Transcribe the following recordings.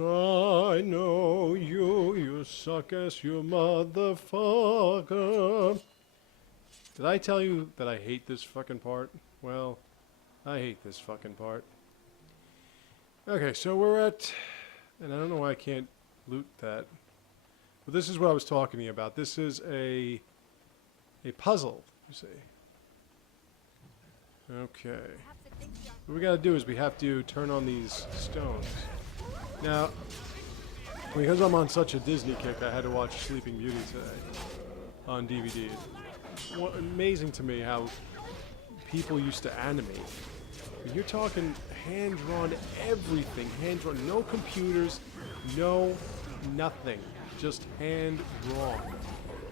I know you, you suck ass, you motherfucker. Did I tell you that I hate this fucking part? Well, I hate this fucking part. Okay, so we're at, and I don't know why I can't loot that, but this is what I was talking to you about. This is a puzzle, you see. Okay. What we gotta do is we have to turn on these stones. Now, because I'm on such a Disney kick, I had to watch Sleeping Beauty today on DVD. It's amazing to me how people used to animate. You're talking hand-drawn everything, hand-drawn, no computers, no nothing, just hand-drawn.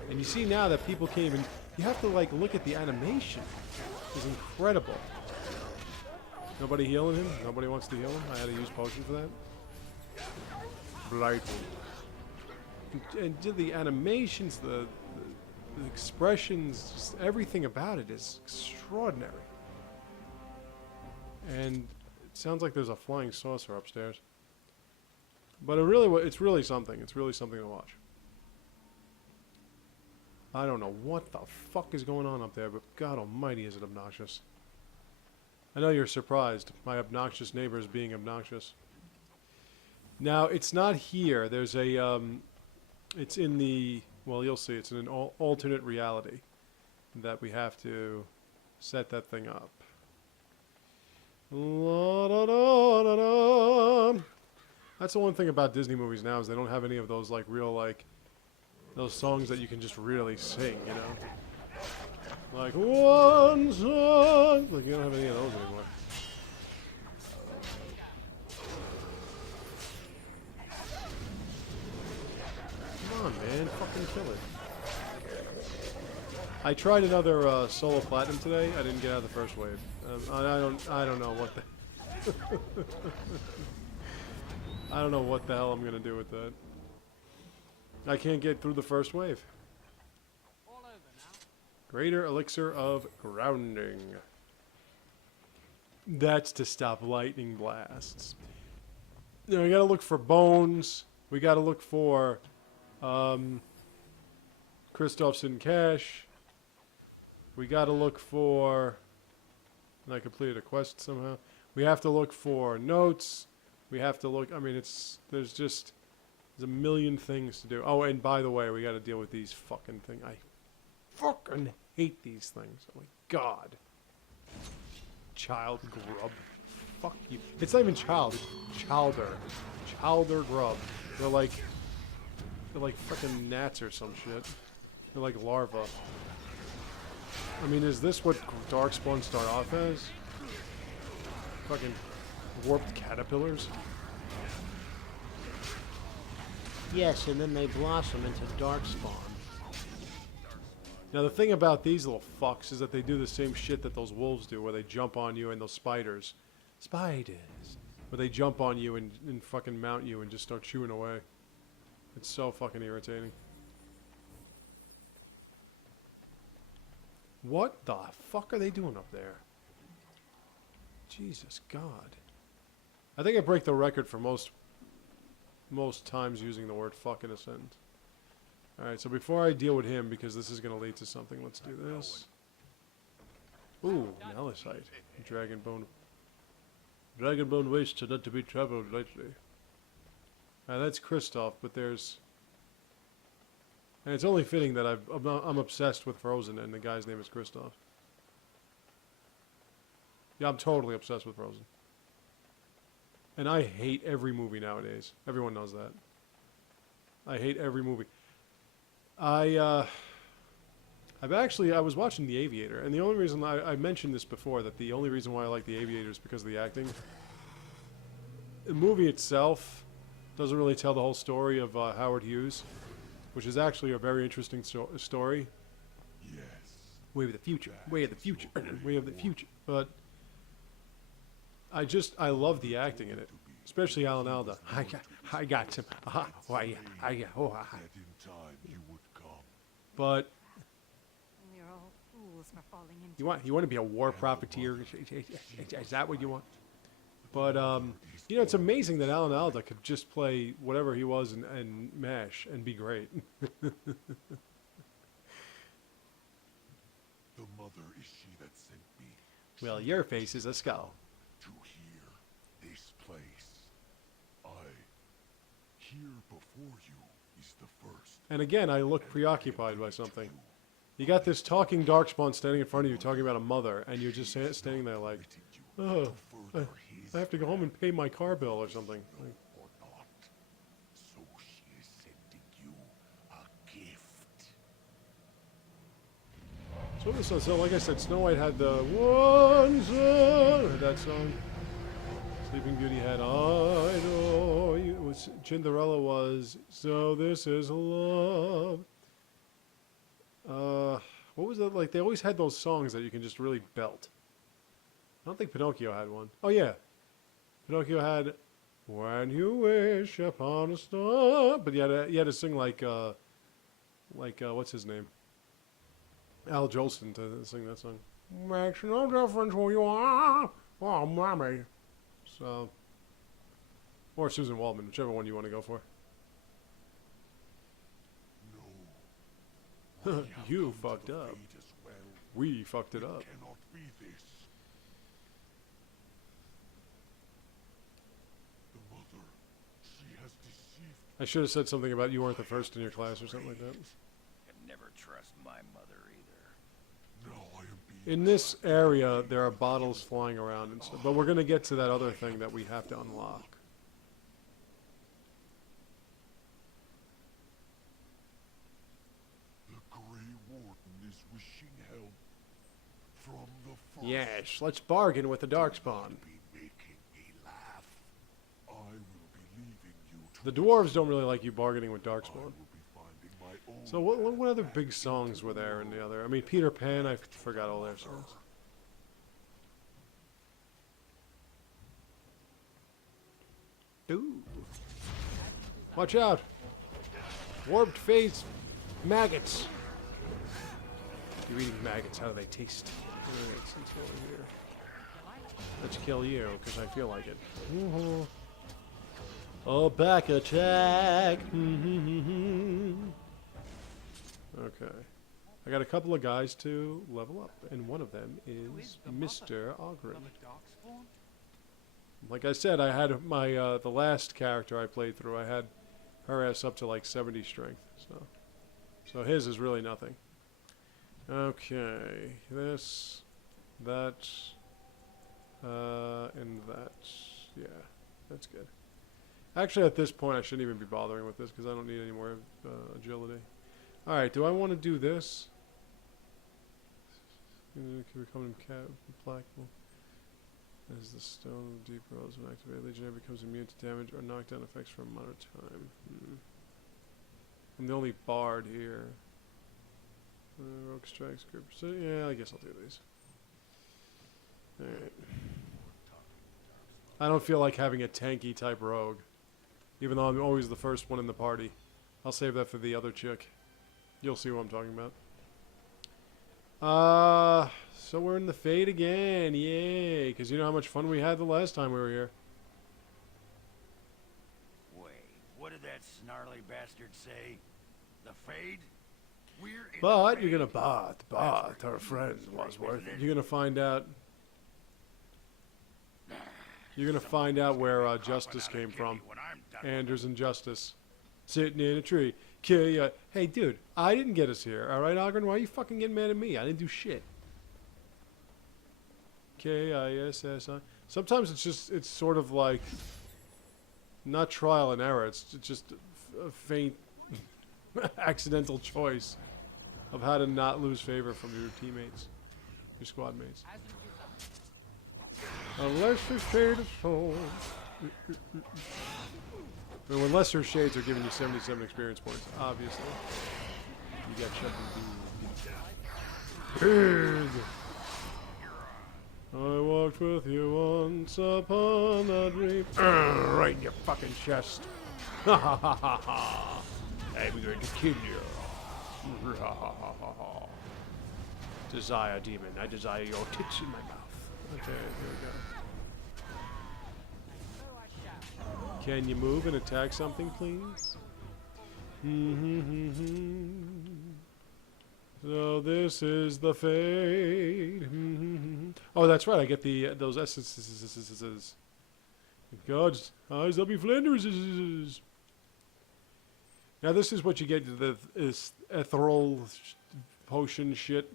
And you see now that people can't even, you have to like look at the animation. It's incredible. Nobody healing him? Nobody wants to heal him? I had to use potion for that? Blight. And the animations, the expressions, just everything about it is extraordinary. And it sounds like there's a flying saucer upstairs. But it's really something. It's really something to watch. I don't know what the fuck is going on up there, but God almighty is it obnoxious. I know you're surprised. My obnoxious neighbor is being obnoxious. Now, it's not here. There's a, it's in the, well, you'll see. It's in an alternate reality that we have to set that thing up. La, da, da, da, da. That's the one thing about Disney movies now is they don't have any of those, like, real, like, those songs that you can just really sing, you know? Like, one song! Like, you don't have any of those anymore. Come on, man. Fucking kill it. I tried another solo platinum today. I didn't get out of the first wave. I don't know what the... I don't know what the hell I'm gonna do with that. I can't get through the first wave. Greater elixir of grounding. That's to stop lightning blasts. You know, we gotta look for bones. We gotta look for Christoph's cache. We gotta look for, and I completed a quest somehow. We have to look for notes. We have to look, I mean, there's a million things to do. Oh, and by the way, we gotta deal with these fucking things. I fucking hate these things. Oh my god. Child grub. Fuck you. It's not even child. It's chowder. Chowder grub. They're like fucking gnats or some shit. They're like larvae. I mean, is this what Darkspawn start off as? Fucking warped caterpillars? Yes, and then they blossom into Darkspawn. Now the thing about these little fucks is that they do the same shit that those wolves do, where they jump on you and those spiders. Spiders! Where they jump on you and fucking mount you and just start chewing away. It's so fucking irritating. What the fuck are they doing up there? Jesus God. I think I break the record for most times using the word fuck in a sentence. Alright, so before I deal with him, because this is going to lead to something, let's do this. Ooh, Melisite. Dragonbone. Dragonbone waste not to be traveled lightly. That's Christoph, but there's... And it's only fitting that I'm obsessed with Frozen, and the guy's name is Christoph. Yeah, I'm totally obsessed with Frozen. And I hate every movie nowadays. Everyone knows that. I hate every movie. I was watching The Aviator, and the only reason I mentioned this before, that the only reason why I like The Aviator is because of the acting. The movie itself doesn't really tell the whole story of Howard Hughes, which is actually a very interesting story. Yes. Way of the future. Way of the future. Way of the future. But I love the acting in it, especially Alan Alda. I got him. But you want to be a war profiteer? Is that what you want? But You know, it's amazing that Alan Alda could just play whatever he was in MASH and be great. The mother is she that sent me. Well, She your that face is a skull. to hear this place. Here before you is the first. And again, I look preoccupied by something. You got this talking darkspawn standing in front of you talking about a mother, and you're just standing there like, oh, I have to go home and pay my car bill or something. Like, Or not. So she is sending you a gift. so like I said, Snow White had the one son, heard that song. Sleeping Beauty had I know you. Cinderella was So This Is Love. What was that like? They always had those songs that you can just really belt. I don't think Pinocchio had one. Oh yeah, Pinocchio had When You Wish Upon a Star, but you had to sing like what's his name? Al Jolson to sing that song. Makes no difference who you are, oh mommy. So, or Susan Waldman, whichever one you want to go for. No. You fucked up. As well. We fucked it up. Cannot be this. The mother, she has deceived. I should have said something about you weren't the first in your class or something like that. Can never trust my mother either. Now I am being In this area, there are bottles flying around and stuff, but we're going to get to that other thing that we have to unlock. The Grey Warden is wishing help from the first. Yes, let's bargain with the Darkspawn. Be making me laugh. I will be leaving you to The dwarves don't really like you bargaining with I Darkspawn. will be finding my own. So what other big songs were there in the other? I mean, Peter Pan, I forgot all their songs. Ooh. Watch out! Warped phase maggots. You're eating maggots. How do they taste? Alright, since over here. Let's kill you, because I feel like it. Oh, back attack! Okay. I got a couple of guys to level up, and one of them is Mr. Ogren. Like I said, I had my the last character I played through, I had her ass up to like 70 strength, so his is really nothing. Okay, this, that, and that. Yeah, that's good. Actually, at this point, I shouldn't even be bothering with this because I don't need any more agility. All right, do I want to do this? Can become implacable. As the Stone of Deep rolls when activated, Legionnaire becomes immune to damage or knockdown effects for a amount of time. I'm the only bard here. Rogue strikes, group. So yeah, I guess I'll do these. Alright. I don't feel like having a tanky type rogue. Even though I'm always the first one in the party. I'll save that for the other chick. You'll see what I'm talking about. So we're in the Fade again. Yay. Because you know how much fun we had the last time we were here. Wait, what did that snarly bastard say? The Fade? We're in But the you're Fade. going to Bart, our friend, Wadsworth. You're going to find out. You're going to find out where Justice came from. Anders and Justice. Sitting in a tree. Kill ya. Hey, dude, I didn't get us here. Alright, Ogren? Why are you fucking getting mad at me? I didn't do shit. K-I-S-S-I. Sometimes it's sort of like, not trial and error. It's just a faint, accidental choice of how to not lose favor from your teammates, your squad mates. Unless the shade of soul. I mean, when lesser shades are giving you 77 experience points, obviously. You got Chuck and Pig. I walked with you once upon a dream. Right in your fucking chest. Ha ha ha ha ha. I'm going to kill you. Ha ha ha ha ha. Desire demon, I desire your tits in my mouth. Okay, here we go. Can you move and attack something, please? So this is the fade. Oh, that's right. I get the those essences. God's eyes, they'll be Flanders. Now this is what you get to the ethereal potion shit.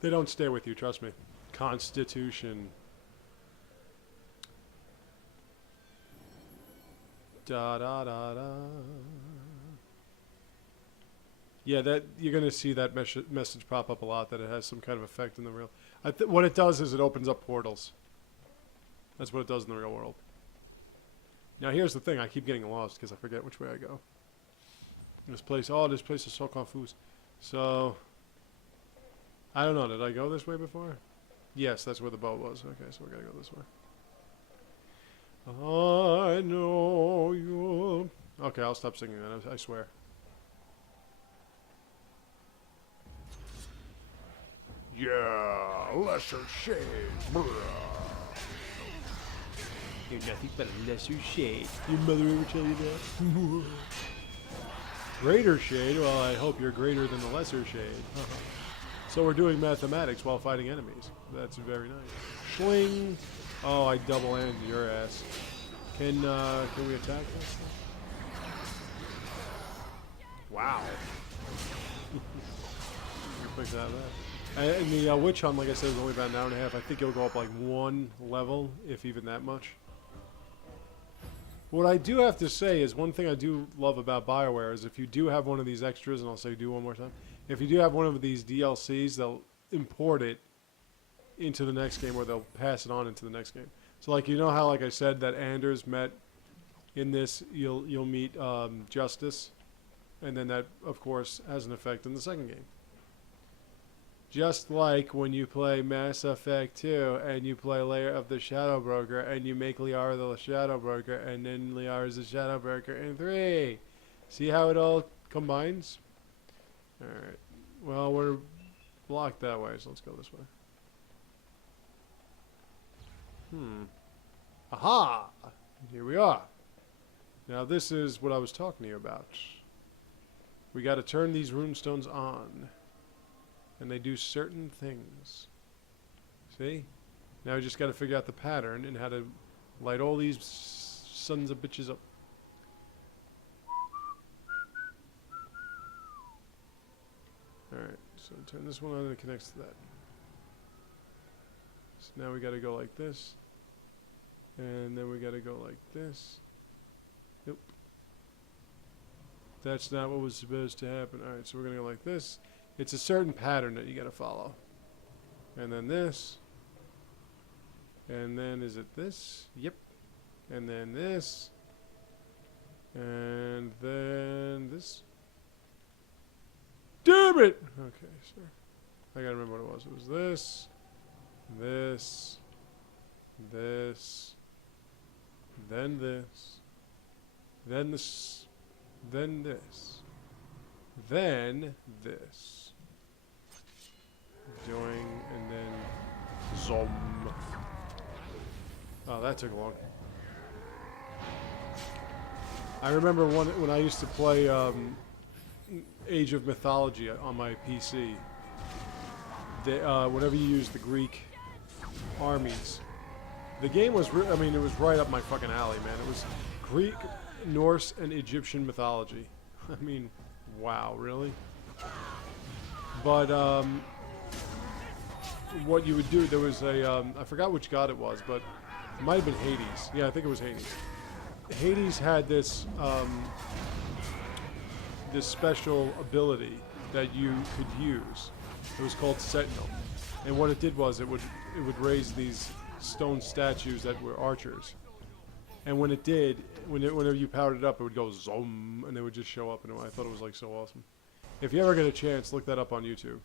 They don't stay with you, trust me. Constitution. Da da da da. Yeah, that you're gonna see that message pop up a lot. That it has some kind of effect in the real. What it does is it opens up portals. That's what it does in the real world. Now here's the thing: I keep getting lost because I forget which way I go. This place, oh, this place is so confused. So I don't know. Did I go this way before? Yes, that's where the boat was. Okay, so we're gonna go this way. I know you. Okay, I'll stop singing then. I swear. Yeah, lesser shade. Brr. You're nothing but a lesser shade. Your mother ever tell you that? Greater shade? Well, I hope you're greater than the lesser shade. So we're doing mathematics while fighting enemies. That's very nice. Schling. Oh, I double-ended your ass. Can we attack this? Wow. You're quick to have that. And the witch hunt, like I said, is only about an hour and a half. I think it'll go up like one level, if even that much. What I do have to say is one thing I do love about BioWare is if you do have one of these extras, and I'll say do one more time, if you do have one of these DLCs, they'll import it into the next game, or they'll pass it on into the next game. So like, you know how, like I said, that Anders met in this, you'll meet Justice, and then that, of course, has an effect in the second game. Just like when you play Mass Effect 2 and you play Lair of the Shadow Broker and you make Liara the Shadow Broker and then Liara's the Shadow Broker in 3. See how it all combines? Alright. Well, we're blocked that way, so let's go this way. Aha! Here we are. Now this is what I was talking to you about. We got to turn these runestones on. And they do certain things. See? Now we just got to figure out the pattern and how to light all these sons of bitches up. Alright, so turn this one on and it connects to that. So now we got to go like this. And then we got to go like this. Nope. That's not what was supposed to happen. Alright, so we're going to go like this. It's a certain pattern that you got to follow. And then this. And then is it this? Yep. And then this. And then this. Damn it! Okay, so I got to remember what it was. It was this. This. This. Then this. Then this. Then this. Then this. Doing, and then Zom. Oh, that took long. I remember when I used to play Age of Mythology on my PC. Whenever you use the Greek armies, the game was, I mean, it was right up my fucking alley, man. It was Greek, Norse, and Egyptian mythology. I mean, wow, really? But what you would do, there was a, I forgot which god it was, but it might have been Hades. Yeah, I think it was Hades. Hades had this this special ability that you could use. It was called Sentinel, and what it did was it would raise these stone statues that were archers. And when it did, whenever you powered it up, it would go zoom, and they would just show up. And I thought it was like so awesome. If you ever get a chance, look that up on YouTube.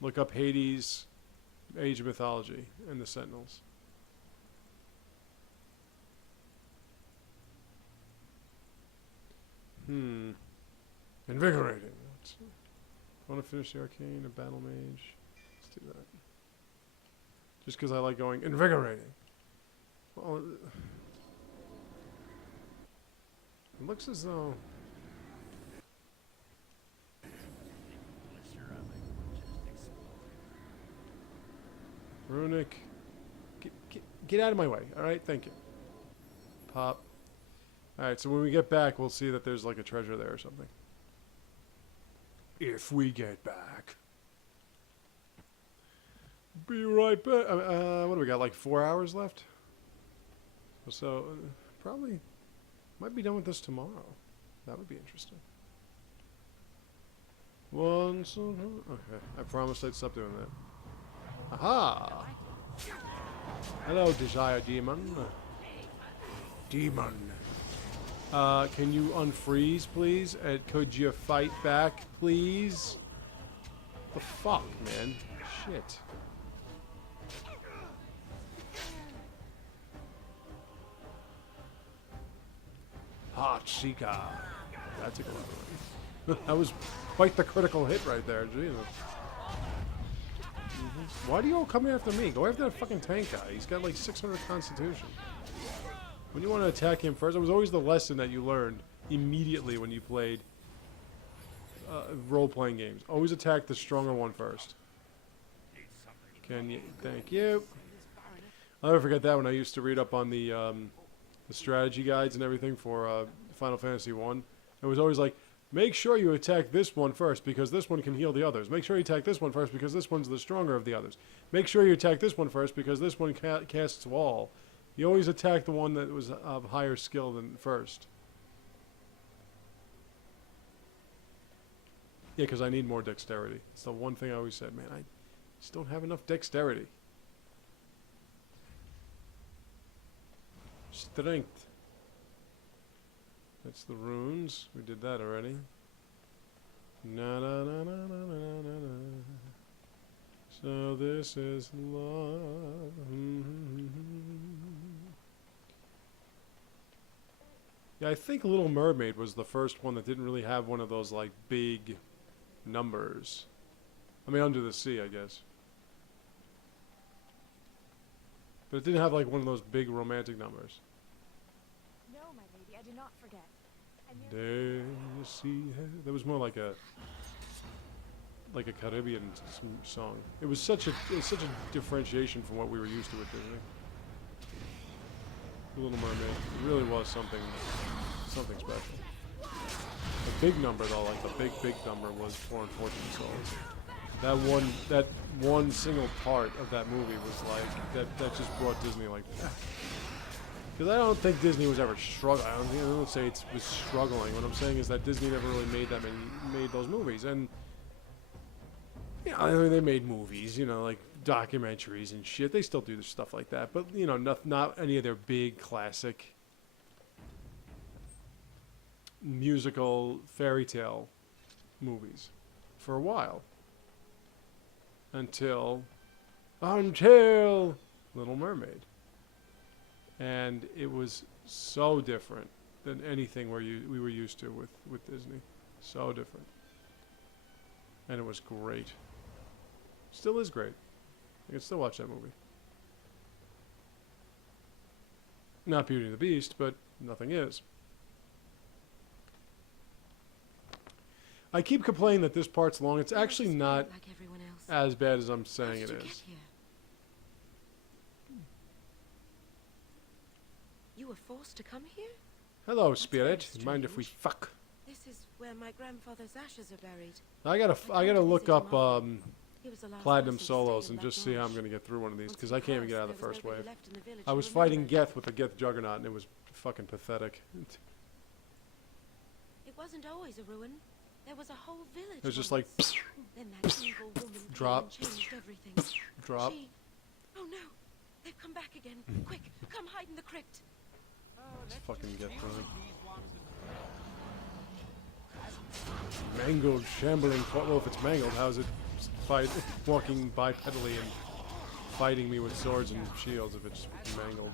Look up Hades, Age of Mythology, and the Sentinels. Invigorating. I want to finish the arcane, a battle mage. Let's do that. Just because I like going invigorating. Well, it looks as though... Runic. Get out of my way, alright? Thank you. Pop. Alright, so when we get back, we'll see that there's like a treasure there or something. If we get back. Be right back. What do we got, like 4 hours left? So, probably might be done with this tomorrow. That would be interesting. Okay, I promised I'd stop doing that. Aha! Hello, Desire Demon. Demon. Can you unfreeze, please? And could you fight back, please? The fuck, man? Shit. Hot Seeker. That's a good one. That was quite the critical hit right there, Jesus. Why do you all come after me? Go after that fucking tank guy. He's got like 600 constitution. When you want to attack him first, it was always the lesson that you learned immediately when you played role-playing games. Always attack the stronger one first. Can you? Thank you. I'll never forget that when I used to read up on the strategy guides and everything for Final Fantasy 1. It was always like, make sure you attack this one first because this one can heal the others. Make sure you attack this one first because this one's the stronger of the others. Make sure you attack this one first because this one casts wall. You always attack the one that was of higher skill than first. Yeah, because I need more dexterity. It's the one thing I always said, man, I just don't have enough dexterity. Strength. That's the runes. We did that already. Na na na na na na na na. So this is love. Yeah, I think Little Mermaid was the first one that didn't really have one of those like big numbers. I mean, Under the Sea, I guess. But it didn't have like one of those big romantic numbers. No, my lady, I do not forget. There you see her. That was more like a Caribbean song. It was such a differentiation from what we were used to with Disney. The Little Mermaid. It really was something special. The big number though, like the big number was 4 Unfortunate Souls. That one single part of that movie was like that just brought Disney like back. Because I don't think Disney was ever struggling. I don't say it was struggling. What I'm saying is that Disney never really made those movies. And yeah, I mean, they made movies, you know, like documentaries and shit. They still do stuff like that, but you know, not any of their big classic musical fairy tale movies for a while. Until Little Mermaid. And it was so different than anything we were used to with Disney. So different. And it was great. Still is great. I can still watch that movie. Not Beauty and the Beast, but nothing is. I keep complaining that this part's long. It's actually not like everyone else. as bad as I'm saying it How did you is. get here? You were forced to come here? Hello, That's Spirit. very Mind if we strange. fuck? This is where my grandfather's ashes are buried. I gotta look up He was the last Platinum person to Solos stay in and that just see how I'm marsh. gonna get through one of these Once because he I can't even get passed, out of the there was first nobody wave. left in the village I to was remember fighting him. Geth with the Geth Juggernaut and it was fucking pathetic. It wasn't always a ruin. There was a whole village. It was just once. like Then that evil woman came Drop. and changed everything. drop. She... Oh no! They've come back again. Quick, come hide in the crypt. Let's fucking get through it. Mangled, shambling. Well, if it's mangled, how is it walking bipedally and fighting me with swords and shields if it's mangled?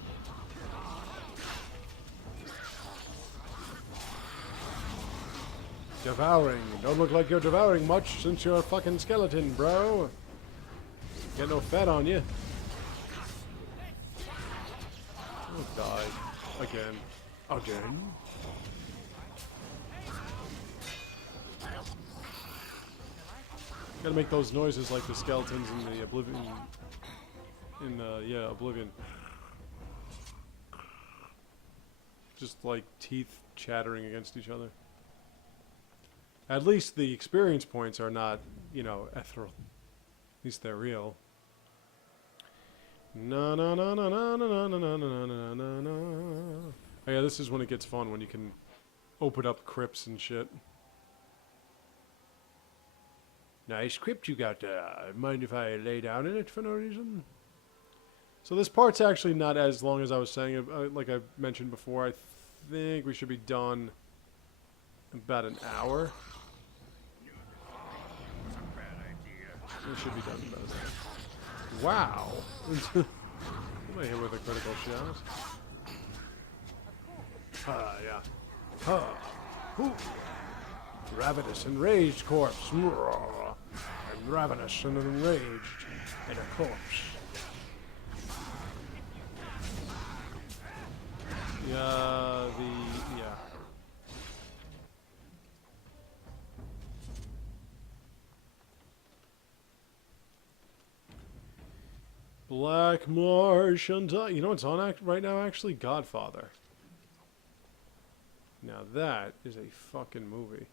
Devouring. Don't look like you're devouring much since you're a fucking skeleton, bro. Get no fat on you. Die. Again. Again? Gotta make those noises like the skeletons in the Oblivion. Yeah, Oblivion. Just like teeth chattering against each other. At least the experience points are not, you know, ethereal. At least they're real. No, no, no, no, no, no, no, no, no, no, no, no. Oh yeah, this is when it gets fun, when you can open up crypts and shit. Nice crypt you got there. Mind if I lay down in it for no reason? So this part's actually not as long as I was saying. Like I mentioned before, I think we should be done about an hour. We should be done in about an hour. Wow! Am I hit with a critical shot? Yeah. Ha! Hoo! Ravenous, enraged corpse. I'm ravenous and enraged in a corpse. Yeah, yeah. Black Marsh and you know what's on right now? Actually, Godfather. Now that is a fucking movie.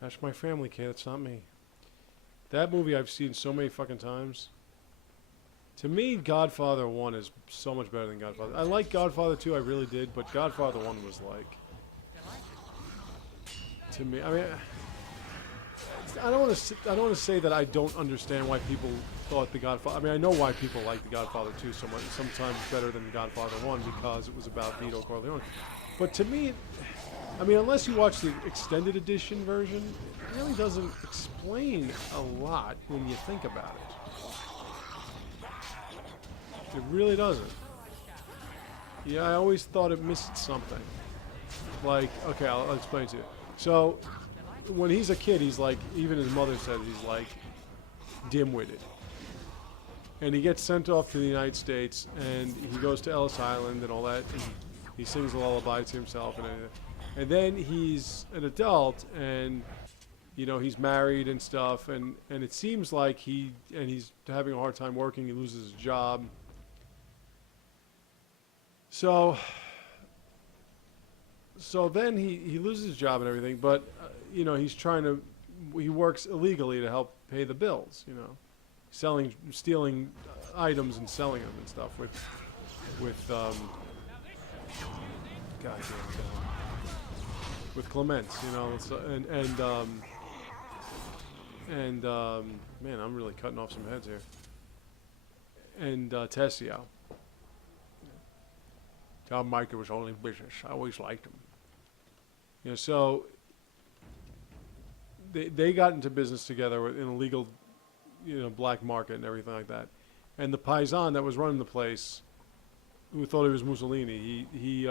That's my family, kid. It's not me. That movie I've seen so many fucking times. To me, Godfather 1 is so much better than Godfather. I like Godfather 2, I really did, but Godfather 1 was like... To me, I mean... I don't want to say that I don't understand why people thought the Godfather... I mean, I know why people like the Godfather 2 so much, sometimes better than Godfather 1, because it was about Vito Corleone. But to me, I mean, unless you watch the extended edition version, it really doesn't explain a lot when you think about it. It really doesn't. Yeah, I always thought it missed something. Like, okay, I'll explain to you. So, when he's a kid, he's like, even his mother said he's like dim-witted. And he gets sent off to the United States, and he goes to Ellis Island and all that, and he sings a lullaby to himself, and then he's an adult, and you know, he's married and stuff, and it seems like he's having a hard time working. He loses his job. So then he loses his job and everything, but you know, he works illegally to help pay the bills, you know, stealing items and selling them and stuff with Clements, you know, so, man, I'm really cutting off some heads here. And Tessio. Tell Mike it was only business. I always liked him. You know, so they got into business together in a legal, you know, black market and everything like that. And the paisan that was running the place, who thought he was Mussolini, he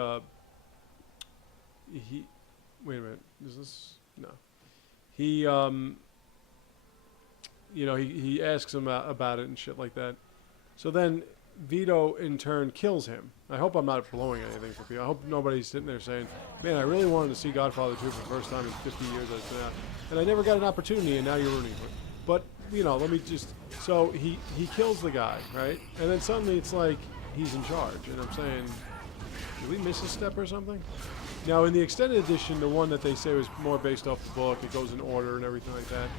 wait a minute, is this, no. He, you know, he asks him about it and shit like that. So then Vito, in turn, kills him. I hope I'm not blowing anything for people. I hope nobody's sitting there saying, man, I really wanted to see Godfather 2 for the first time in 50 years that it's been out, and I never got an opportunity, and now you're ruining it. But, you know, let me just... So, he kills the guy, right? And then suddenly it's like he's in charge, and I'm saying, did we miss a step or something? Now, in the extended edition, the one that they say was more based off the book, it goes in order and everything like that,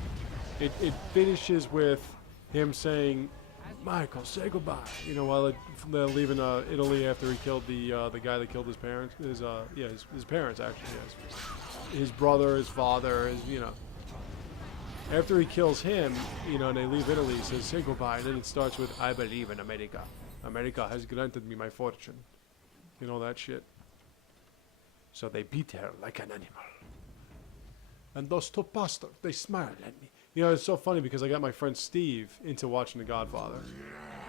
it finishes with him saying, Michael, say goodbye. You know, while they're leaving Italy after he killed the guy that killed his parents, his parents actually, yes, his brother, his father, you know. After he kills him, you know, and they leave Italy, he says, say goodbye, and then it starts with, I believe in America. America has granted me my fortune. You know, that shit. So they beat her like an animal. And those two bastards, they smile at me. You know, it's so funny because I got my friend Steve into watching The Godfather.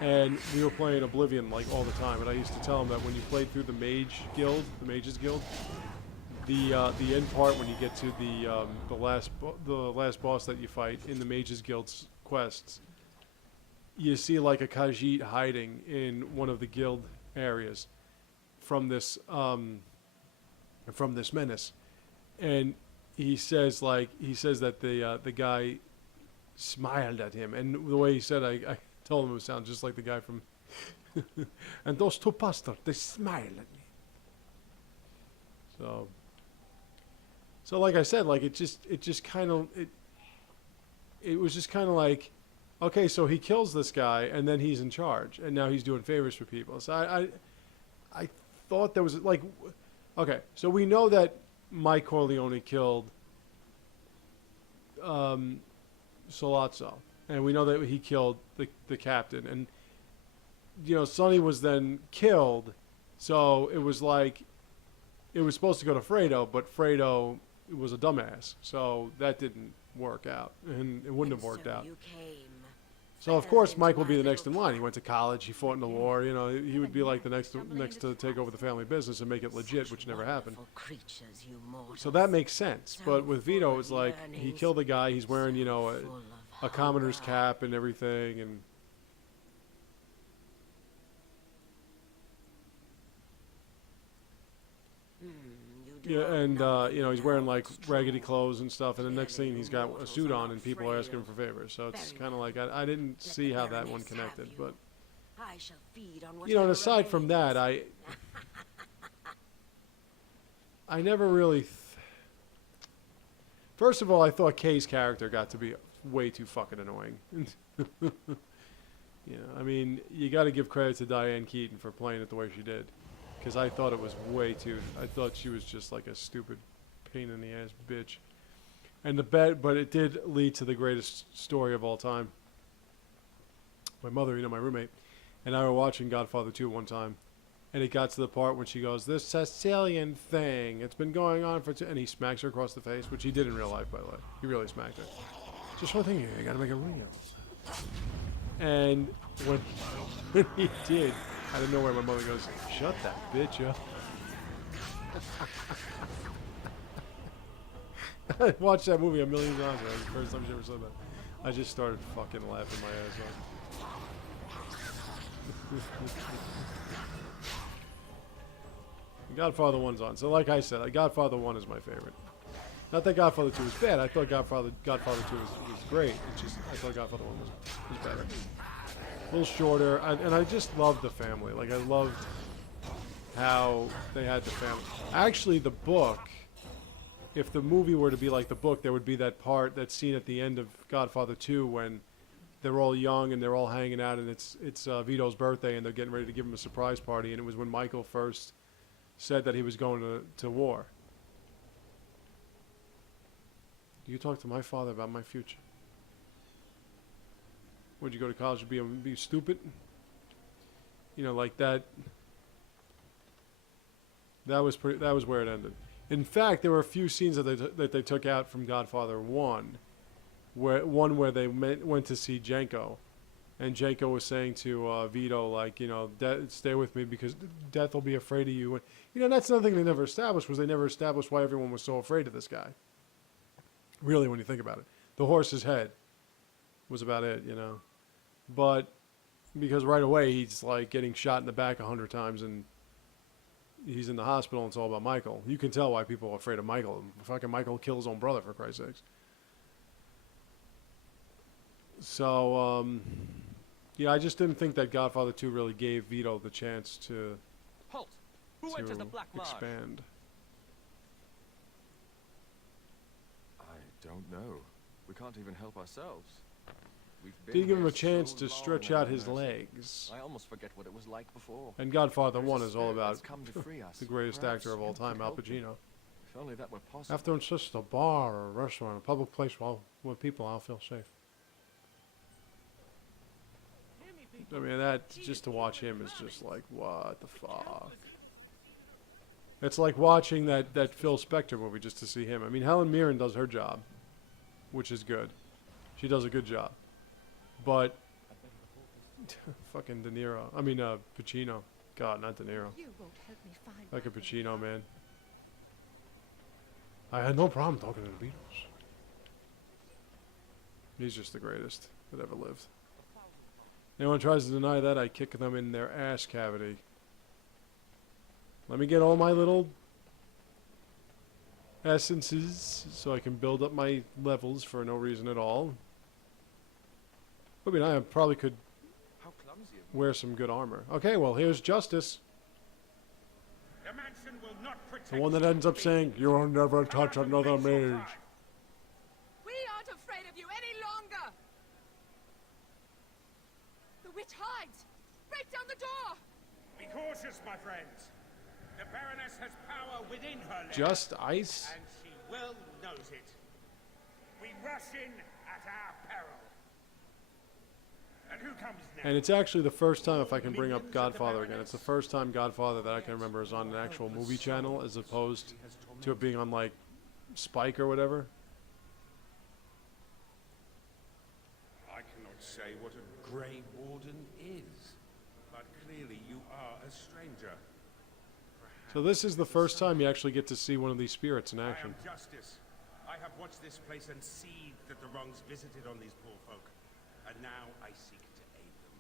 And we were playing Oblivion like all the time. And I used to tell him that when you played through the Mages Guild, the end part when you get to the last boss that you fight in the Mages Guild's quests, you see like a Khajiit hiding in one of the guild areas from this menace, and he says that the guy smiled at him, and the way he said, I told him it would sound just like the guy from. And those two bastards, they smile at me. So like I said, like it was just kind of like, okay, so he kills this guy, and then he's in charge, and now he's doing favors for people. So I thought there was like, okay, so we know that Mike Corleone killed Sollozzo, and we know that he killed the captain, and you know Sonny was then killed, so it was like it was supposed to go to Fredo, but Fredo was a dumbass, so that didn't work out, and it wouldn't have worked out. So of course Mike will be the next in line. He went to college, he fought in the war, you know, he would be like the next to take over the family business and make it legit, which never happened. So that makes sense. But with Vito, it's like he killed a guy, he's wearing, you know, a commoner's cap and everything, and yeah, and you know, he's wearing like raggedy clothes and stuff, and the next thing he's got a suit on, and people are asking him for favors. So it's kind of like I didn't see how that one connected, but you know, and aside from that, I never really. First of all, I thought Kay's character got to be way too fucking annoying. Yeah, I mean, you got to give credit to Diane Keaton for playing it the way she did. Because I thought it was way too. I thought she was just like a stupid, pain in the ass bitch, but it did lead to the greatest story of all time. My mother, you know, my roommate, and I were watching Godfather 2 one time, and it got to the part when she goes, "This Sicilian thing, it's been going on for," and he smacks her across the face, which he did in real life, by the way. He really smacked her. Just one thing here, you gotta make it real. And when he did. I didn't know where my mother goes, "Shut that bitch up." I watched that movie a million times. That was the first time she ever said that. I just started fucking laughing my ass off. Godfather 1's on. So like I said, Godfather 1 is my favorite. Not that Godfather 2 was bad. I thought Godfather 2 was great. It's just, I thought Godfather 1 was better. A little shorter, and I just loved the family. Like, I loved how they had the family. Actually, the book, if the movie were to be like the book, there would be that scene at the end of Godfather 2 when they're all young and they're all hanging out, and it's Vito's birthday, and they're getting ready to give him a surprise party, and it was when Michael first said that he was going to war. You talk to my father about my future. Would you go to college to be stupid? You know, like that. That was where it ended. In fact, there were a few scenes that they took out from Godfather 1, where they went to see Janko, and Janko was saying to Vito, like, you know, stay with me because death will be afraid of you. And, you know, that's another thing they never established, was they never established why everyone was so afraid of this guy. Really, when you think about it, the horse's head was about it, you know. But because right away he's like getting shot in the back 100 times, and he's in the hospital, and it's all about Michael. You can tell why people are afraid of Michael. Fucking Michael killed his own brother, for Christ's sakes. So, yeah, I just didn't think that Godfather 2 really gave Vito the chance to Halt! Who enters the Black Lodge? expand. I don't know. We can't even help ourselves. Did give him a chance to stretch out his legs. I almost forget what it was like before. And Godfather 1 is all about to free us. the greatest Perhaps actor of all time, Al help him. Pacino. If only that were possible. Have to insist a bar or a restaurant, a public place with people, I'll feel safe. I mean, that, just to watch him is just like, what the fuck? It's like watching that Phil Spector movie just to see him. I mean, Helen Mirren does her job, which is good. She does a good job. But fucking De Niro. I mean, Pacino. God, not De Niro. Like a Pacino, man. I had no problem talking to the Beatles. He's just the greatest that ever lived. Anyone tries to deny that, I kick them in their ass cavity. Let me get all my little essences so I can build up my levels for no reason at all. I mean, I probably could How clumsy of me. wear some good armor. Okay, well, here's Justice. The mansion will not protect The one that ends up saying, "You'll never touch another mage." We aren't afraid of you any longer! The witch hides! Break down the door! Be cautious, my friends. The Baroness has power within her lair, Just ice? and she well knows it. We rush in at our peril. And who comes next? And it's actually the first time, if I can bring up Godfather again, it's the first time Godfather that I can remember is on an actual movie channel as opposed to it being on, like, Spike or whatever. I cannot say what a Grey Warden is, but clearly you are a stranger. So this is the first time you actually get to see one of these spirits in I action. am Justice. I have watched this place and seethed at the wrongs visited on these poor folk, and now I seek to aid them.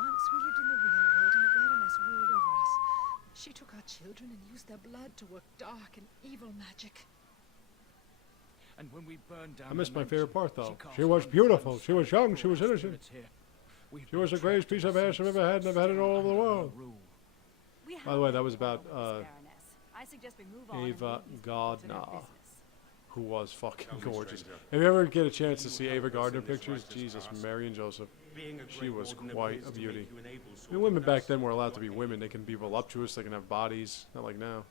Once we lived in the real world and the Baroness ruled over us. She took our children and used their blood to work dark and evil magic. And when we burned down I missed the my favorite mansion, part, though. cast She was one beautiful. firm She was young. She was spell innocent. here. We've She was been the greatest trapped piece of ass I've ever had, and I've had it all over the world. Rule. By the way, that was about I suggest we move on Ava and leave these people to their Gardner, business. who was fucking Tell me, gorgeous. stranger, If you ever get a chance to you see help Ava us Gardner in this pictures, righteous Jesus, task. Mary and Joseph. Being a She Grey was Warden quite appears a to beauty. make you an able I mean, women back swordsman. then were allowed to be women. They can be voluptuous. They can have bodies. Not like now.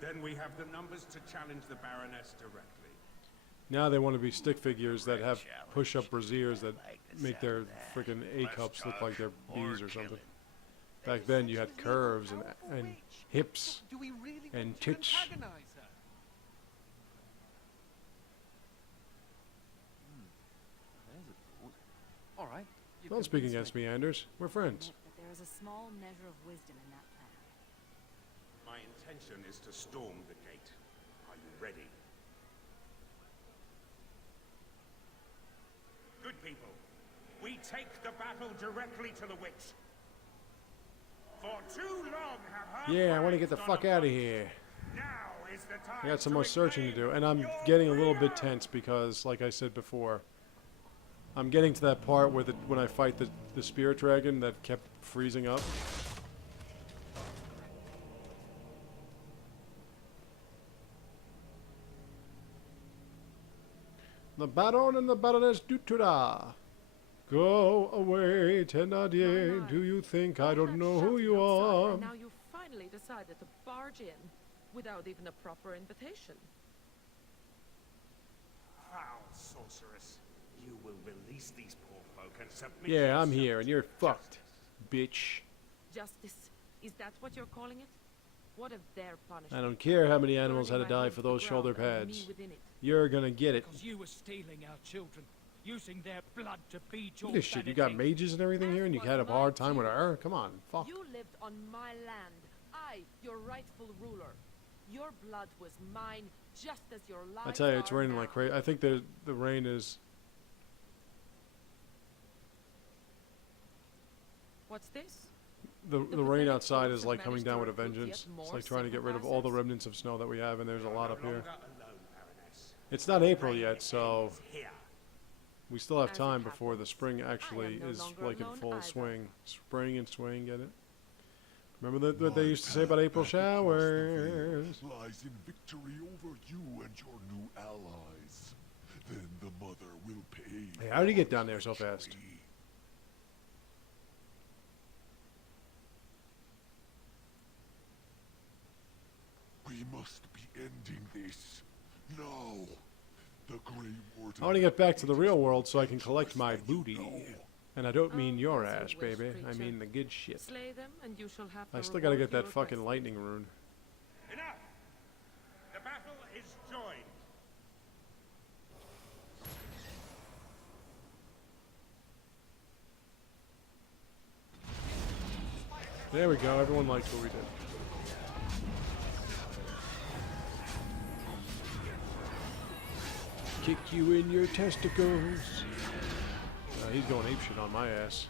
Then we have the numbers to challenge the Baroness directly. Now they want to be stick figures that have push-up brassieres that make their freaking A cups look like they're B's or something. Back then you had curves and hips Do we really and want to tits. antagonize her? There's a thought. All right. you Don't speak convince against me, Anders. We're friends. Admit that there is a small measure of wisdom in that plan. My intention is to storm the gate. Are you ready? Good people, we take the battle directly to the witch. For too long have her Yeah, I want to crimes get the gone fuck out of unpunished. here. Now is the time I got some to more searching to reclaim do, and I'm your getting a little bit freedom. tense because, like I said before, I'm getting to that part where when I fight the spirit dragon that kept freezing up. The Baron and the Baroness Dutura. Go away, Thénardier. My. Do you think I All don't that know who shouting you outside, are? And now you finally decided to barge in without even a proper invitation. Foul sorceress. You will release these poor folk and submit Yeah, I'm yourself here, and to you're justice. fucked, bitch. Justice. Is that what you're calling it? What if their punishment? I don't care how many Burning animals had to my die home for to the those shoulder ground and me pads. within it. You're gonna get it. Because you were stealing our children, using their blood to feed your Look at this shit. You got vanity. mages and everything here, and you As had a was hard my time with deal. her? Come on, fuck. You lived on my land. I, your rightful ruler. Your blood was mine, just as your lives I tell you, it's are raining now. like crazy. I think the rain is. What's this? The rain pathetic outside folks is have like coming managed to down with a recruit vengeance. yet It's more like trying to get rid of all the sympathizers? remnants of snow that we have, and there's a lot up No here. longer alone, Baroness. It's not April yet, so Is here. we still have As it time before the happens, spring actually no is longer like in alone full either. swing. Spring and swing, get it? Remember what they used to say about April showers? Lies in victory over you and your new allies. Then the mother will pay. Hey, how did you get down there so fast? victory. We must be ending this now. The Grey Warden. I want to get back to the real world so I can collect my Dangerous than booty. you know. And I don't mean Oh, your as you ass, wish, baby. I creature. mean the good shit. Slay them, and you shall have I the still gotta reward get you that fucking requested. lightning rune. Enough! The battle is joined. There we go. Everyone liked what we did. Kick you in your testicles. He's going apeshit on my ass.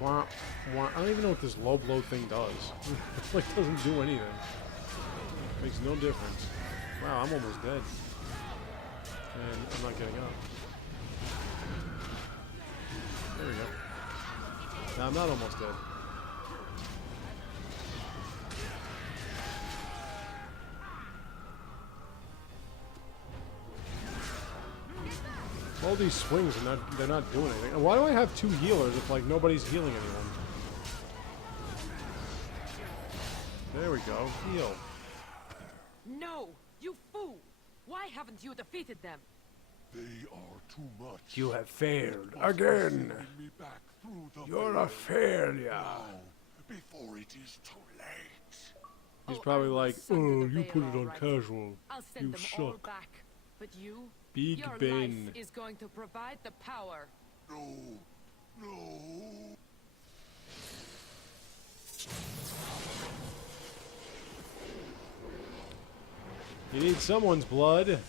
Wah, wah. I don't even know what this low blow thing does. It like doesn't do anything. Makes no difference. Wow, I'm almost dead. And I'm not getting up. There we go. Now I'm not almost dead. All these swings are they're not doing anything. And why do I have 2 healers if like nobody's healing anyone? There we go. Heal. No, you fool! Why haven't you defeated them? They are too much. You have failed again. Me back through the You're a failure. now, before it is too late. He's Oh, probably I will like, sunder oh, the you veil put it all on right. casual. I'll send You them all suck. back. But you, Big your Ben. life is going to provide the power. No, no. You need someone's blood. Let's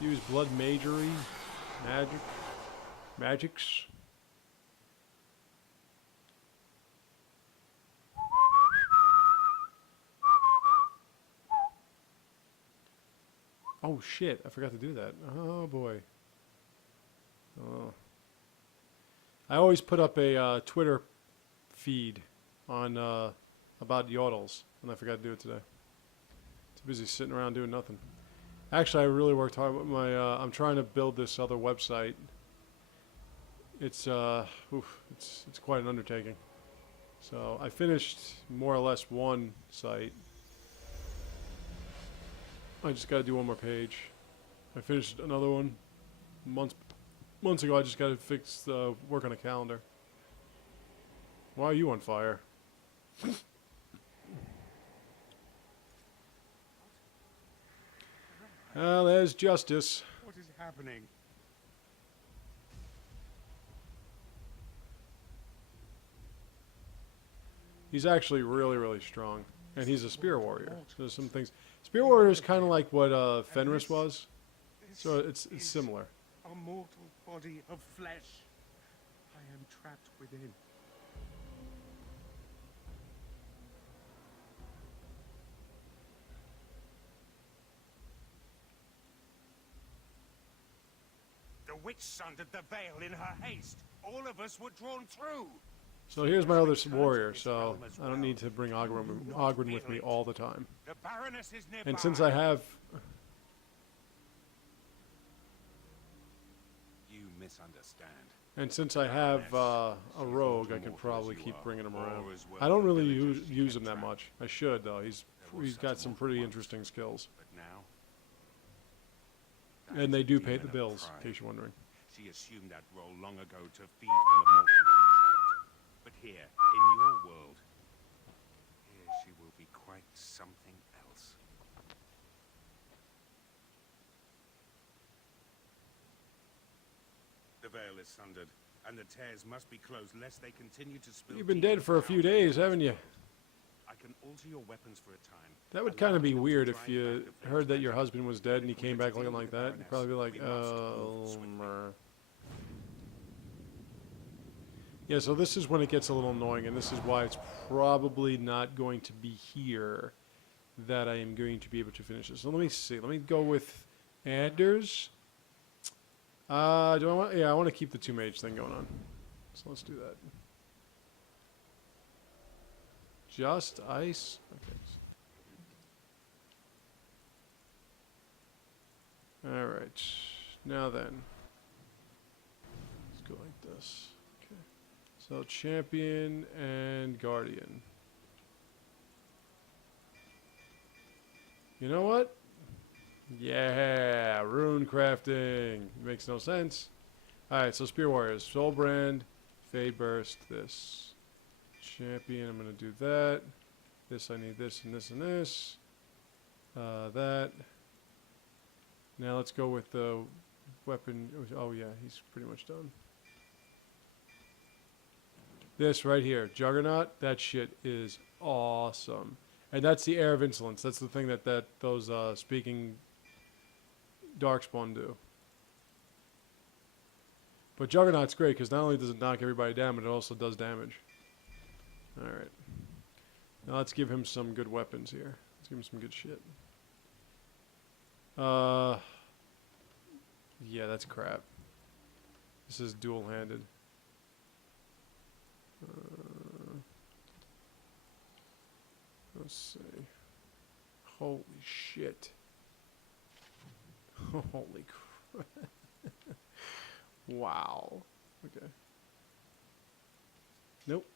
use blood magery. Magics. Oh shit, I forgot to do that. Oh boy. Oh. I always put up a Twitter feed on about yodels, and I forgot to do it today. Too busy sitting around doing nothing. Actually, I really worked hard with my. I'm trying to build this other website. It's it's quite an undertaking. So I finished more or less one site. I just got to do one more page. I finished another one months ago. I just got to fix work on a calendar. Why are you on fire? Well, there's justice. What is happening? He's actually really, really strong, and he's a spear warrior. So there's some things. Spear warrior is kind of like what Fenris was, so it's similar. A mortal body of flesh. I am trapped within. The witch sundered the veil in her haste. All of us were drawn through. So here's my other warrior, so I don't need to bring Ogren with me all the time. The Baroness is nearby. And since I have... You misunderstand. And since I have a rogue, I can probably keep bringing him around. I don't really use him that much. I should, though. He's got some pretty interesting skills. But now, And they do pay the bills, in case you're wondering. she assumed that role long ago to feed from the mortal contract. But here, in your world, here she will be quite something else. The veil is sundered, and the tears must be closed lest they continue to spill. You've been dead for a few days, haven't you? I can alter your weapons for a time. That would kind of be weird if you heard that your husband was dead and he came back looking like that. You'd probably be like, Yeah, so this is when it gets a little annoying, and this is why it's probably not going to be here that I am going to be able to finish this. So let me see. Let me go with Anders. Do I want? Yeah, I want to keep the 2 mage thing going on. So let's do that. Just ice. Okay. All right. Now then, let's go like this. Okay. So champion and guardian. You know what? Yeah, rune crafting. Makes no sense. Alright, so Spear Warriors. Soulbrand, Fade Burst, this. Champion, I'm going to do that. This, I need this and this and this. That. Now let's go with the weapon. Oh yeah, he's pretty much done. This right here, Juggernaut, that shit is awesome. And that's the air of insolence. That's the thing that those speaking Darkspawn do. But Juggernaut's great because not only does it knock everybody down, but it also does damage. Alright. Now let's give him some good weapons here. Let's give him some good shit. Yeah, that's crap. This is dual-handed. Let's see. Holy shit. Holy crap. Wow. Okay. Nope.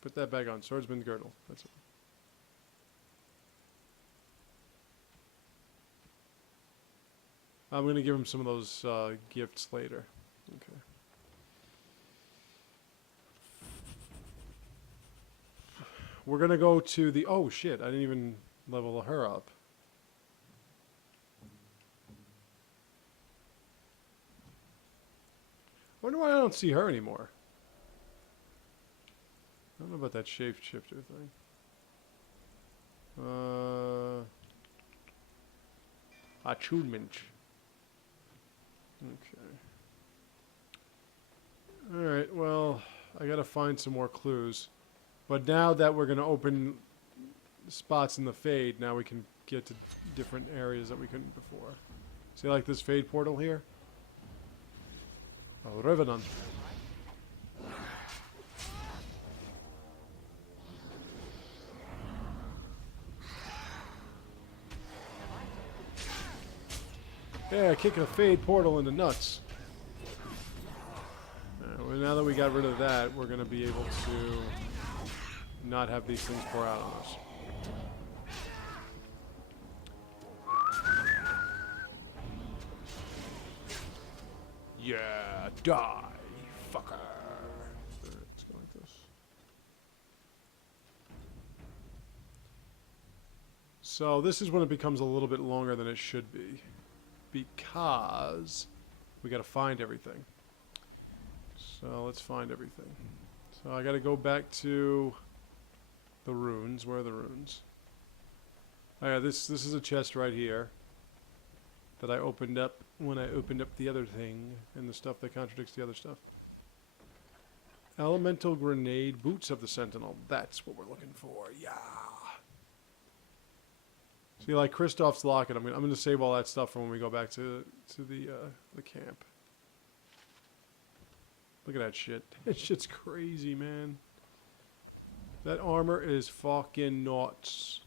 Put that back on. Swordsman's girdle. That's it. I'm going to give him some of those gifts later. Okay. We're going to go to the... Oh, shit. I didn't even level her up. I wonder why I don't see her anymore. I don't know about that shapeshifter thing. Attunement. Okay. Alright, well, I gotta find some more clues. But now that we're gonna open spots in the Fade, now we can get to different areas that we couldn't before. See, like this Fade portal here? Oh, Revenant. Yeah, kick a Fade portal in the nuts. Well, now that we got rid of that, we're going to be able to not have these things pour out on us. Yeah, die, fucker. Alright, let's go like this. So this is when it becomes a little bit longer than it should be, because we got to find everything. So let's find everything. So I got to go back to the runes. Where are the runes? Oh yeah, this is a chest right here that I opened up when I opened up the other thing and the stuff that contradicts the other stuff. Elemental grenade, boots of the sentinel. That's what we're looking for. Yeah. See, like Kristoff's locket. I'm gonna save all that stuff for when we go back to the camp. Look at that shit. That shit's crazy, man. That armor is fucking nuts.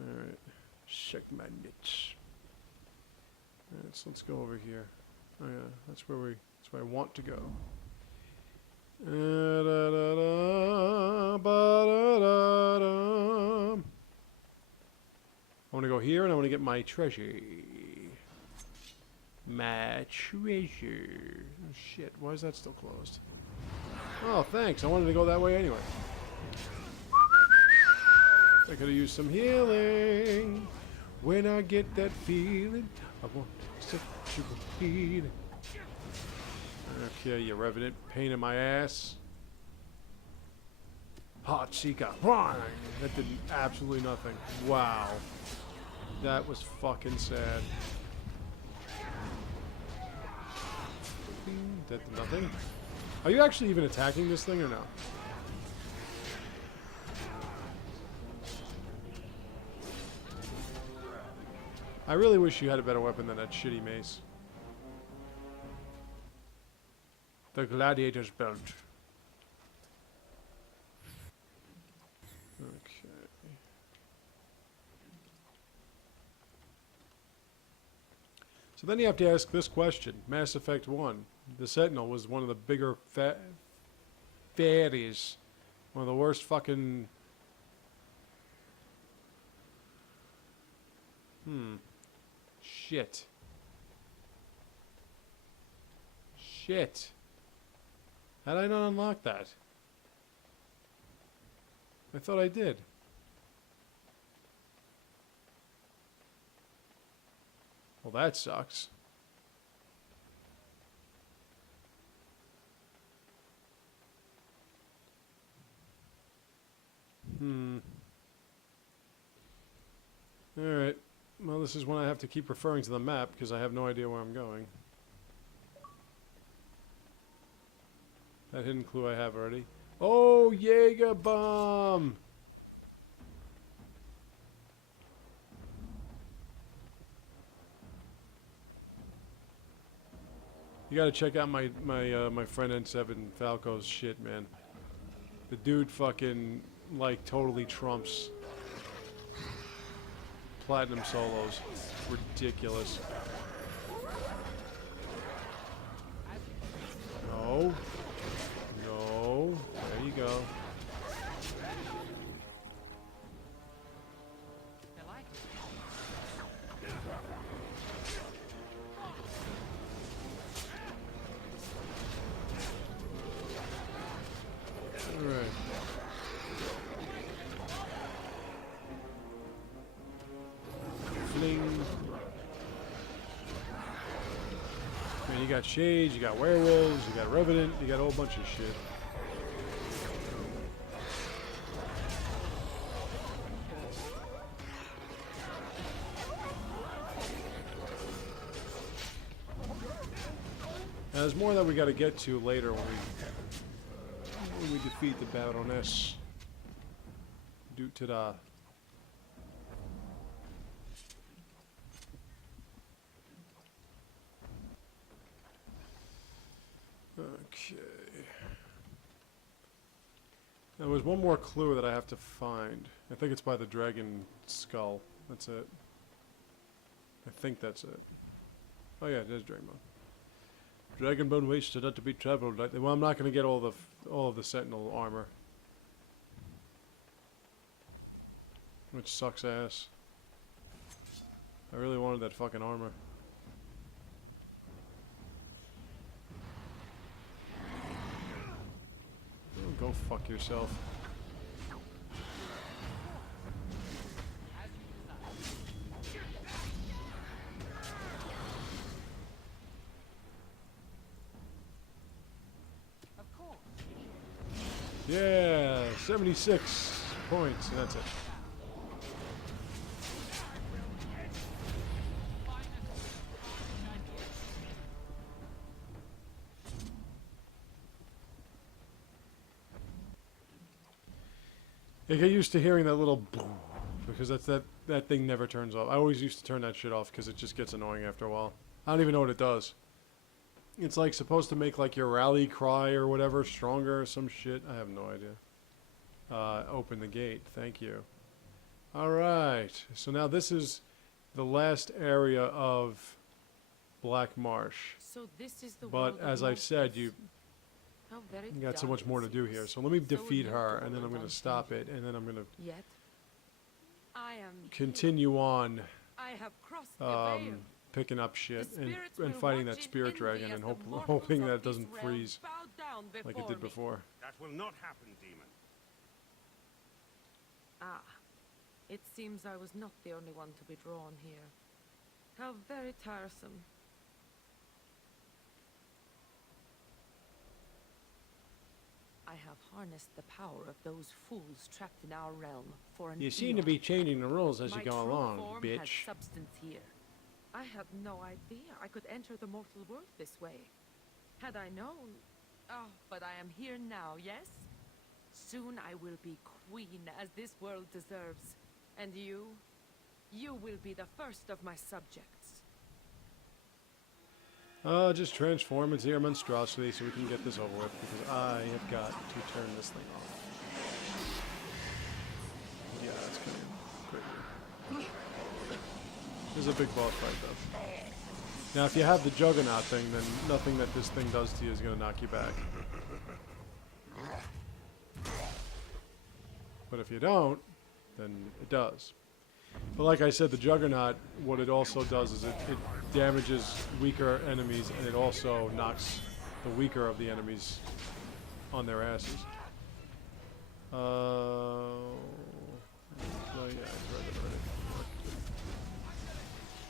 Alright. Check my niche. Alright, so let's go over here. Oh yeah, that's where I want to go. I want to go here and I want to get my treasure. My treasure. Oh shit, why is that still closed? Oh, thanks. I wanted to go that way anyway. I could have used some healing. When I get that feeling, I want such a feeling. Okay, you revenant pain in my ass. Hot Seeker. That did absolutely nothing. Wow. That was fucking sad. That did nothing. Are you actually even attacking this thing or no? I really wish you had a better weapon than that shitty mace. The gladiator's belt. Okay. So then you have to ask this question. Mass Effect 1. The Sentinel was one of the bigger fatties. One of the worst fucking... Shit. Shit. How did I not unlock that? I thought I did. Well, that sucks. Alright. Well, this is when I have to keep referring to the map because I have no idea where I'm going. That hidden clue I have already. Oh, Jaeger bomb! You gotta check out my friend N7 Falco's shit, man. The dude fucking like totally trumps platinum solos. Ridiculous. No. No. There you go. Alright. Fling. Man, you got shades, you got werewolves, you got revenant, you got a whole bunch of shit. Now, there's more that we got to get to later when we defeat the Baroness. Do ta-da. Okay. There was one more clue that I have to find. I think it's by the dragon skull. That's it. I think that's it. Oh yeah, it is Dragonbone. Dragonbone waits not to be traveled. Well, I'm not going to get all of the Sentinel armor, which sucks ass. I really wanted that fucking armor. Oh, go fuck yourself. Yeah, 76 points, and that's it. I get used to hearing that little boom, because that thing never turns off. I always used to turn that shit off because it just gets annoying after a while. I don't even know what it does. It's like supposed to make like your rally cry or whatever stronger or some shit. I have no idea. Open the gate. Thank you. Alright. So now this is the last area of Black Marsh. So this is the But world of as I said, you How very got so dull much it more to do seems. here. So let me So defeat new her, to and then all I'm going to the stop it, and then I'm going to Yet I am continue on I have crossed the veil. picking up shit The and spirits will fighting watch that in spirit envy dragon as and the mortals hoping of that it this doesn't realm freeze bow down like it did me. before. That will not happen, demon. Ah, it seems I was not the only one to be drawn here. How very tiresome. I have harnessed the power of those fools trapped in our realm for an You seem to eon. be changing the rules as My you go true along, form bitch. has substance here. I had no idea I could enter the mortal world this way. Had I known... Oh, but I am here now, yes? Soon I will be queen, as this world deserves. And you will be the first of my subjects. Just transform into your monstrosity so we can get this over with, because I have got to turn this thing off. Yeah, that's good. This is a big boss fight, though. Now, if you have the Juggernaut thing, then nothing that this thing does to you is going to knock you back. But if you don't, then it does. But like I said, the Juggernaut, what it also does is it damages weaker enemies, and it also knocks the weaker of the enemies on their asses. Oh yeah, I read it already.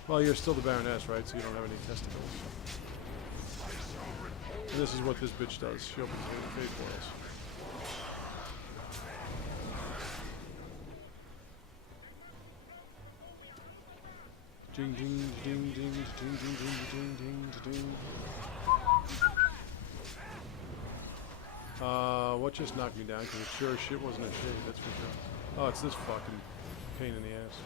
Well, you're still the Baroness, right? So you don't have any testicles. And this is what this bitch does. She opens the fate portals. Ding ding ding ding ding ding ding ding ding ding. What just knocked me down? Because it sure as shit wasn't a shade, that's for sure. Oh, it's this fucking pain in the ass.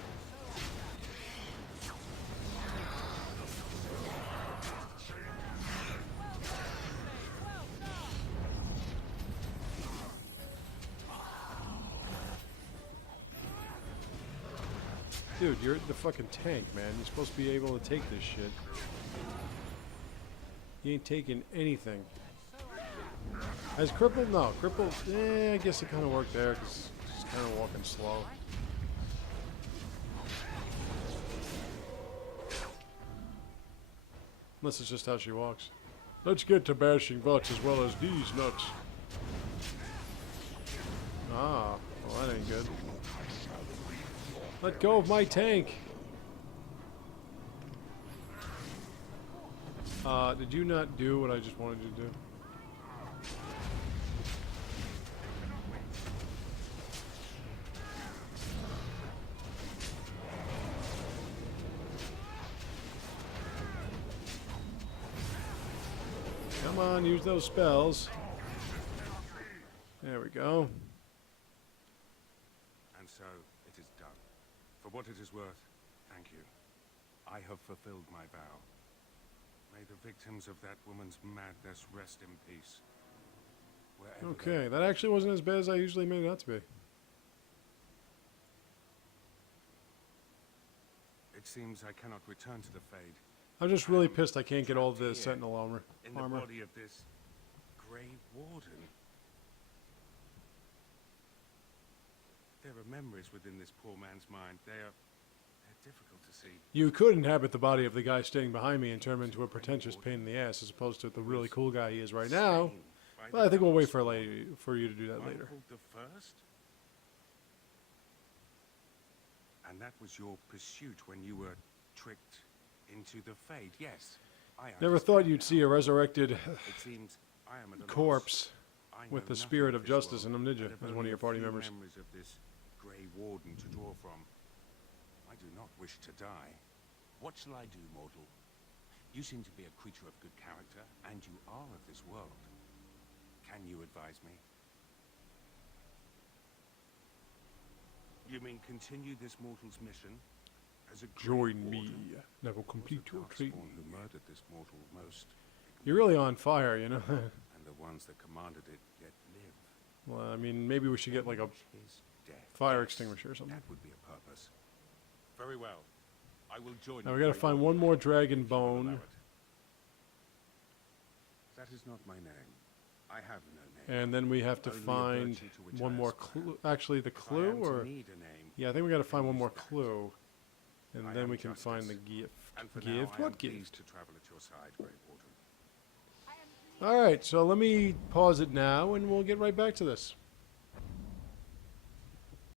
Dude, you're the fucking tank, man. You're supposed to be able to take this shit. You ain't taking anything. Has crippled? No, crippled. I guess it kind of worked there because it's kind of walking slow. Unless it's just how she walks. Let's get to bashing butts as well as these nuts. Ah, well that ain't good. Let go of my tank. Did you not do what I just wanted you to do? Come on, use those spells. There we go. And so, it is done. For what it is worth, thank you. I have fulfilled my vow. May the victims of that woman's madness rest in peace. Wherever Okay, that actually wasn't as bad as I usually made it out to be. It seems I cannot return to the Fade. I'm just really pissed I can't get all the Sentinel armor. In the body of this Grey Warden. There are memories within this poor man's mind. They're difficult to see. You could inhabit the body of the guy standing behind me and turn him into a pretentious pain in the ass, as opposed to the really cool guy he is right now. But I think we'll wait for you to do that later. The first? And that was your pursuit when you were tricked into the Fade. Yes, I Never thought you'd see a resurrected It seems I am at a corpse loss. I with know the nothing spirit of of this justice in world, him, did you? and have As one of only your a party few members. memories of this Grey Warden to draw from. I do not wish to die. What shall I do, mortal? You seem to be a creature of good character, and you are of this world. Can you advise me? You mean continue this mortal's mission as a Grey Join me. Warden? Never complete your training. Darkspawn who murdered this mortal most. You're really on fire, you know? And the ones that commanded it yet live. Well, I mean, maybe we should get like a His death. fire Yes, extinguisher or something. That would be a purpose. Very well. I will join Now you. we gotta Grey find Warden, one more dragon if you will allow bone. it. That is not my name. I have no name. And then we have to Only a find virtue to which one I more aspire. clue. Actually, the If I clue, am to or need a name, yeah, I think we got to find then one more use that. clue, and I then am we can find the justice. gift. And for now, Gift? I am What pleased gift? to travel at your side, Grey Warden. All right, so let me pause it now, and we'll get right back to this.